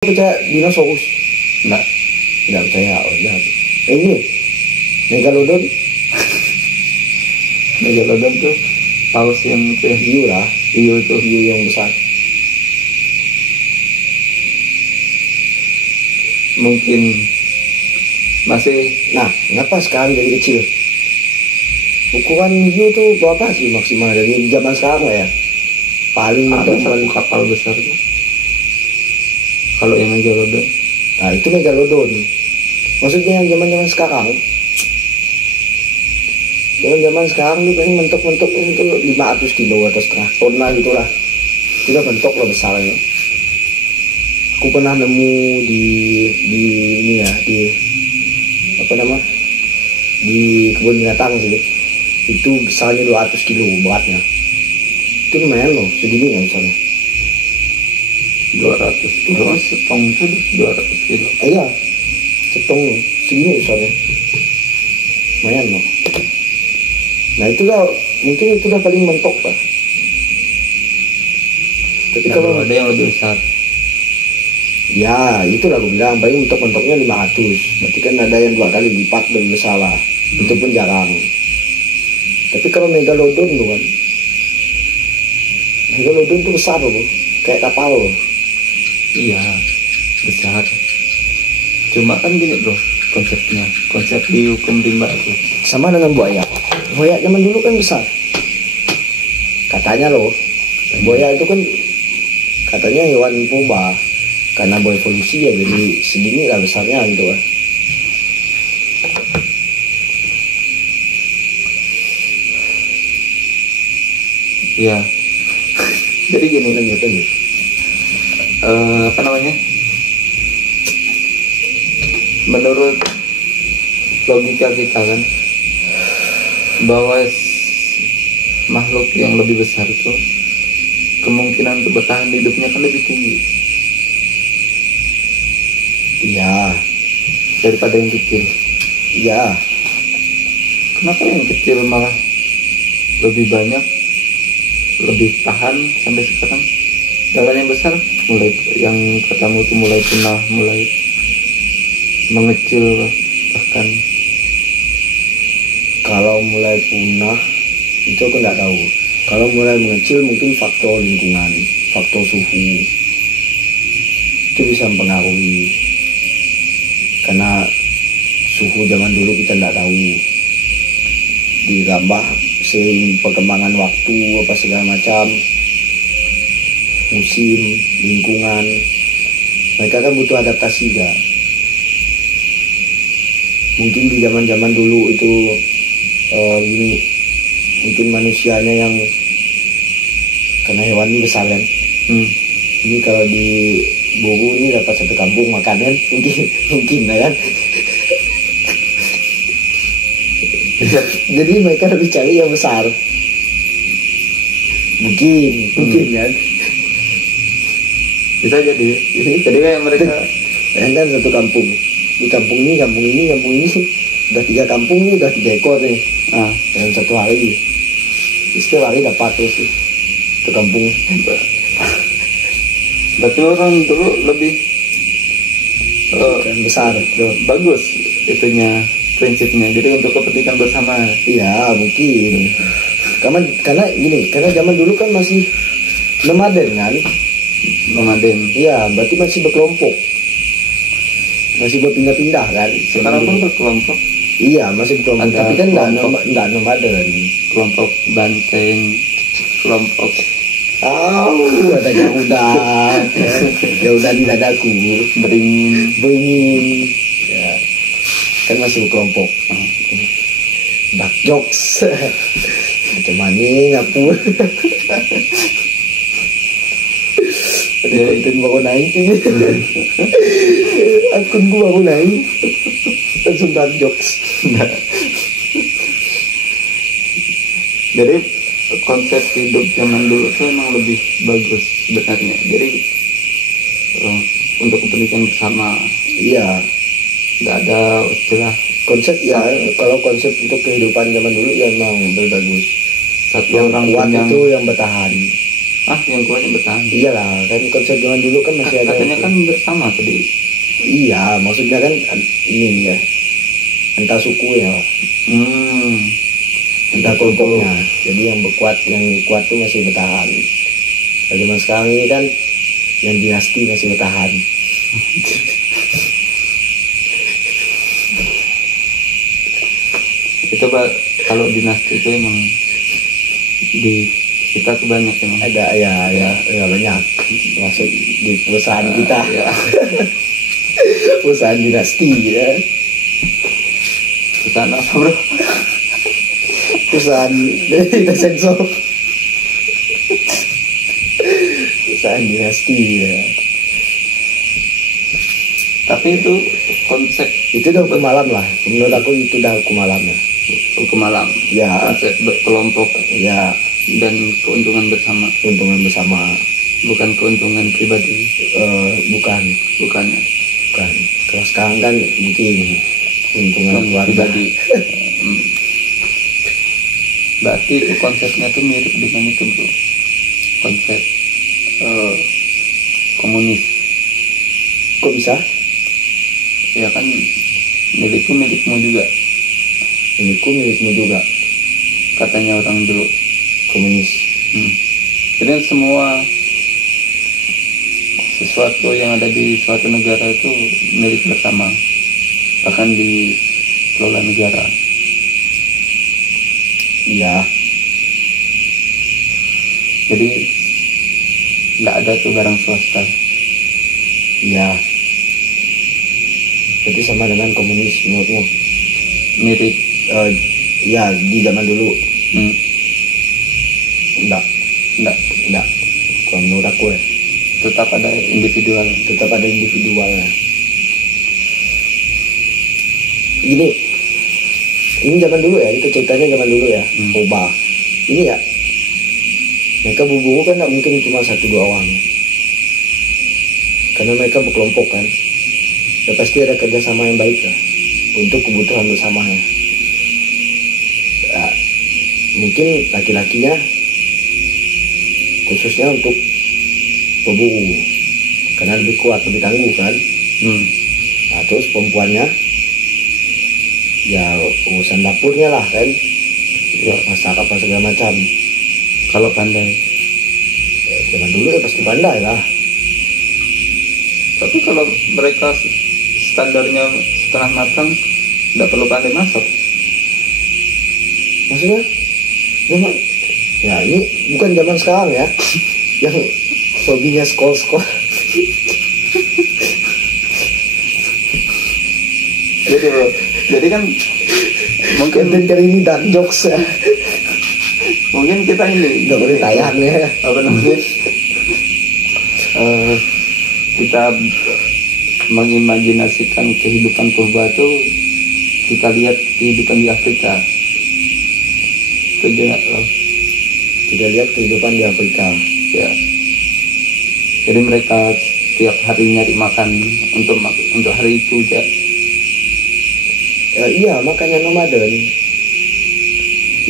Percaya dinosaurus? Enggak. Nggak percaya. Oh ya. Ini Megalodon. Megalodon tuh paus yang itu ya. Hiu lah. Hiu tuh. Hiu yang besar. Mungkin masih. Nah, kenapa sekarang jadi kecil? Ukuran hiu tuh berapa sih maksimal dari zaman sekarang lah ya? Paling Ada mentok satu kapal besar tuh. Kalau yang Megalodon. Nah itu Megalodon. Maksudnya yang zaman sekarang. Zaman sekarang tuh paling mentok-mentok itu 500 kilo atau setengah ton lah gitulah. Itu udah mentok lah besarnya. Aku pernah nemu di ini ya, di apa nama, di kebun binatang sih. Itu besarnya 200 kilo beratnya. Itu lumayan loh, segini ya misalnya. 200 kilo. Setong itu 200 kilo. Iya, setong segini misalnya. Lumayan loh. Nah itu dah, mungkin itu udah paling mentok lah. Tapi Nah, kalau ada yang lebih besar. ya itulah gue bilang paling mentok-mentoknya 500. Berarti kan ada yang 2 kali lipat lebih besar lah. Itu pun jarang. Tapi kalau Megalodon tuh kan, Megalodon tuh besar loh, kayak kapal loh. Iya, besar. Cuma kan gini bro, konsepnya, konsep di hukum rimba itu. Sama dengan buaya. Buaya zaman dulu kan besar. Katanya loh, buaya itu kan katanya hewan purba. Karena berevolusi ya jadi segini lah besarnya gitu kan. Iya. Jadi gini, Lanjut. apa namanya? Menurut logika kita kan, bahwa makhluk yang lebih besar itu kemungkinan untuk bertahan hidupnya kan lebih tinggi Iya, daripada yang kecil. iya. Kenapa yang kecil malah lebih banyak, lebih tahan sampai sekarang? Sedangkan yang besar mulai, yang katamu tuh mulai punah, mulai mengecil bahkan. Kalau mulai punah itu aku nggak tahu. Kalau mulai mengecil mungkin faktor lingkungan, faktor suhu itu bisa mempengaruhi. Karena suhu zaman dulu kita nggak tahu, ditambah seiring perkembangan waktu apa segala macam, musim, lingkungan, mereka kan butuh adaptasi kan. Mungkin di zaman dulu itu gini, mungkin manusianya yang, karena hewan ini besar kan, ini kalau di buru ini dapat satu kampung makanan mungkin lah kan. Jadi mereka lebih cari yang besar, mungkin kan. Bisa jadi kayak mereka Bayangkan satu kampung, di kampung ini udah 3 kampung nih, udah 3 ekor nih dalam satu hari. Setiap hari dapat terus ke kampung. berarti orang dulu lebih besar tuh. bagus itunya, prinsipnya. Jadi untuk kepentingan bersama. Iya mungkin karena gini, karena zaman dulu kan masih nomaden kan. Iya, berarti masih berkelompok, masih berpindah-pindah kan. Sekarang pun berkelompok. Iya, masih berkelompok. Ada tapi kan kelompok. enggak nomaden. Kelompok banteng, kelompok ada Garuda di dadaku, beringin ya, kan masih berkelompok. Dark jokes macam maning apa. Ada konten baru naik ini. Akun gua baru naik langsung dark jokes. Jadi konsep hidup zaman dulu tuh emang lebih bagus sebenarnya. Jadi untuk kepentingan bersama. Iya, nggak ada istilah konsep ya. Kalau konsep untuk kehidupan zaman dulu ya emang lebih bagus. satu Yang orang kuat punya itu yang bertahan. Yang kuatnya bertahan. Iyalah, kan konsep zaman dulu kan masih ada. Katanya kan bersama tadi. Iya, maksudnya kan ini ya, entah suku ya, entah kelompoknya. Jadi yang kuat tuh masih bertahan. Kalau zaman sekarang ini kan yang dinasti masih bertahan. Itu kalau dinasti itu emang di kita tuh banyak emang. Ada ya banyak. Masuk di perusahaan kita. Ya. Perusahaan dinasti ya. Perusahaan apa bro? Perusahaan kita sensor. Perusahaan dinasti ya. Tapi itu konsep itu udah hukum alam lah. Menurut aku itu udah hukum alamnya. Hukum alam. Ya. Konsep berkelompok. Ya. Dan keuntungan bersama. Keuntungan bersama. Bukan keuntungan pribadi. Bukannya. Bukan. Kalau sekarang kan mungkin keuntungan pribadi. Berarti itu konsepnya tuh mirip dengan itu bro. Konsep komunis. Kok bisa? Ya kan milikmu juga. Milikmu juga. Katanya orang dulu komunis. Jadi semua sesuatu yang ada di suatu negara itu milik bersama, bahkan dikelola negara. Iya. Jadi nggak ada tuh barang swasta. Iya. Berarti sama dengan komunis menurutmu? Mirip. Ya di zaman dulu. Enggak. Kalau menurut aku ya. Tetap ada individualnya. Ini zaman dulu ya, kita ceritanya zaman dulu ya. Oba. Ini ya, mereka berburu kan nggak mungkin cuma 1-2 orang. Karena mereka berkelompok kan. Ya pasti ada kerjasama yang baik lah untuk kebutuhan bersamanya. Ya, mungkin laki-lakinya khususnya untuk berburu karena lebih kuat, lebih tangguh kan. Nah, terus perempuannya ya urusan dapurnya lah kan, ya masak apa segala macam. Kalau pandai ya, zaman dulu ya pasti pandai lah. Tapi kalau mereka standarnya setengah matang, tidak perlu pandai masak. Maksudnya zaman ya ini bukan zaman sekarang ya yang hobinya skor. Jadi kan mungkin konten kali ini dark jokes ya. Mungkin kita ini nggak boleh tayang ya. Apa namanya? Kita mengimajinasikan kehidupan purba itu, kita lihat kehidupan di Afrika. Setuju nggak lo? Kita lihat kehidupan di Afrika. Ya. Jadi mereka tiap hari nyari makan untuk hari itu aja. Ya, iya, makanya nomaden.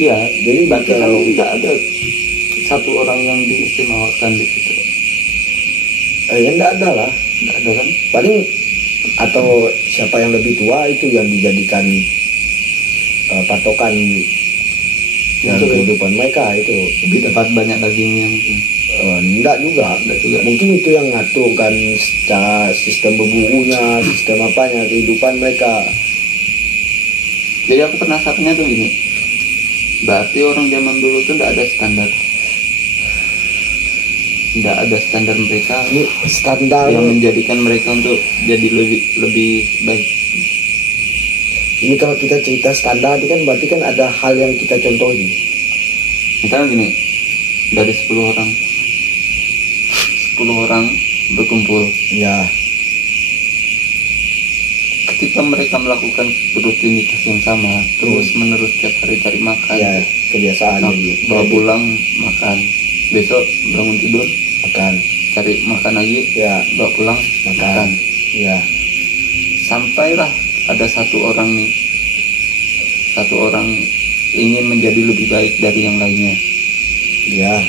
Iya, jadi berarti kan tidak ada satu orang yang diistimewakan di situ. Ya enggak ada lah. Enggak ada kan? Paling atau siapa yang lebih tua itu yang dijadikan patokan dalam kehidupan mereka itu. Lebih dapat banyak dagingnya mungkin. Enggak juga. Mungkin itu yang ngatur kan secara sistem berburunya, sistem apanya, kehidupan mereka. Jadi aku penasarannya tuh gini, berarti orang zaman dulu tuh tidak ada standar mereka. Ini standar yang menjadikan mereka untuk jadi lebih baik. Ini kalau kita cerita standar ini kan berarti kan ada hal yang kita contohi. Misalnya gini, dari 10 orang berkumpul. Ya. Ketika mereka melakukan rutinitas yang sama, terus menerus tiap hari cari makan. Ya, kebiasaan. Bawa pulang makan, besok bangun tidur makan, cari makan lagi. Ya, bawa pulang makan. Ya. Sampailah ada satu orang ingin menjadi lebih baik dari yang lainnya. Ya.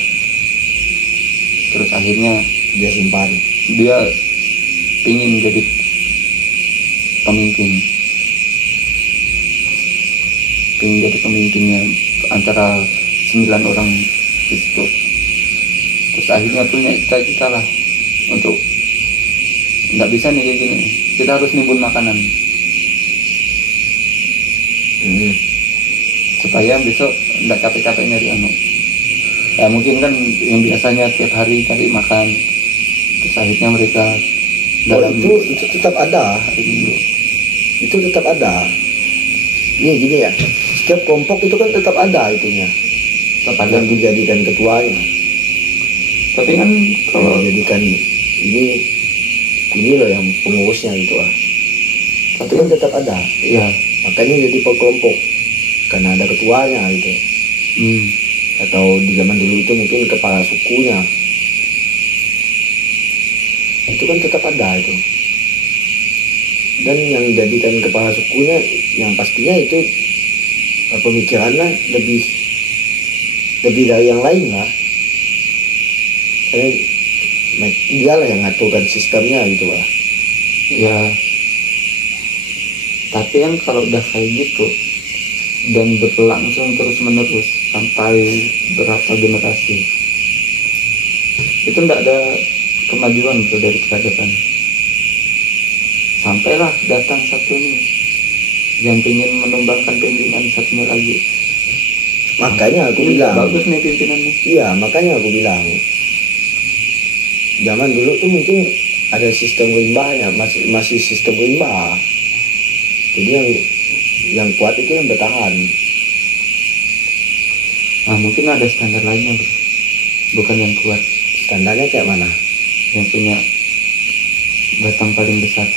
terus akhirnya dia simpan. dia pingin jadi pemimpin, pemimpinnya antara 9 orang itu. Terus akhirnya punya cita-cita lah untuk nggak bisa nih kayak gini, kita harus nimbun makanan supaya besok nggak capek-capek nyari ya mungkin kan yang biasanya tiap hari cari makan. Terus akhirnya mereka dalam itu tetap ada, itu tetap ada. Ini gini ya, setiap kelompok itu kan tetap ada itunya, tetap ada yang dijadikan ketuanya. Tapi kan kalau dijadikan ini loh yang pengurusnya gitu lah. Tapi kan tetap ada. Iya. Makanya jadi per kelompok karena ada ketuanya gitu. Atau di zaman dulu itu mungkin kepala sukunya. Itu kan tetap ada itu. Dan yang jadikan kepala sukunya yang pastinya itu pemikirannya lebih dari yang lain lah. Karena dialah yang ngaturkan sistemnya gitu lah. Ya. Tapi kan kalau udah kayak gitu dan berlangsung terus menerus sampai berapa generasi, itu nggak ada kemajuan bro dari peradaban. Sampailah datang satu nih yang ingin menumbangkan pimpinan satunya lagi. Makanya aku bilang bagus nih pimpinannya. Iya, makanya aku bilang zaman dulu tuh mungkin ada sistem rimbanya, masih sistem rimba. Jadi yang kuat itu yang bertahan. Nah mungkin ada standar lainnya bro, bukan yang kuat. Standarnya kayak mana? Yang punya batang paling besar.